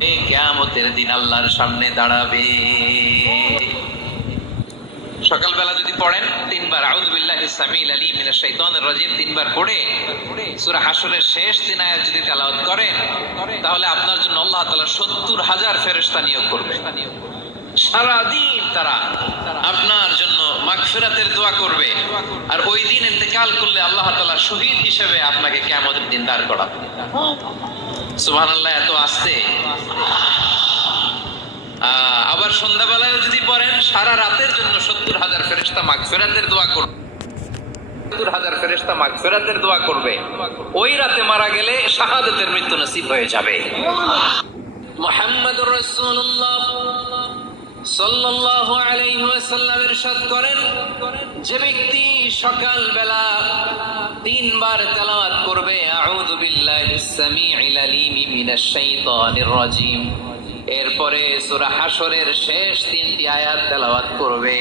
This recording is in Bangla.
কিয়ামতের দিন আল্লাহর সামনে দাঁড়াবে। সকালবেলা যদি পড়েন তিনবার আউযু বিল্লাহিস সামিল আলিম মিনাশ শাইতানির রাজিম তিনবার পড়ে সূরা হাশরের শেষ 3 আয়াত যদি তেলাওয়াত করেন, তাহলে আপনার জন্য আল্লাহ তাআলা ৭০,০০০ ফেরেশতা নিয়োগ করবে। সারা দিন তারা আপনার জন্য মাগফিরাতের দোয়া করবে। আর ওই দিন ইন্তেকাল করলে আল্লাহ তাআলা শহীদ হিসেবে আপনাকে কিয়ামতের দিন দাঁড় করাবে। সুবহানাল্লাহ, এত আস্তে। আবার সন্ধ্যাবেলায় যদি পড়েন, সারা রাতের জন্য ৭০,০০০ ফেরেশতা মাগফিরাতের দোয়া করবে। ৭০,০০০ ফেরেশতা মাগফিরাতের দোয়া করবে। ওই রাতে মারা গেলে শাহাদাতের মৃত্যু নসিব হয়ে যাবে। মুহাম্মদুর রাসূলুল্লাহ সাল্লাল্লাহু আলাইহি ওয়াসাল্লাম ইরশাদ করেন, যে ব্যক্তি সকালবেলা তিনবার তেলাওয়াত করবে আউযু বিল্লাহিস সামিউল আলিম মিনাশ শাইতানির রাজিম, এরপরে সূরা হাশরের শেষ 3টি আয়াত তেলাওয়াত করবে,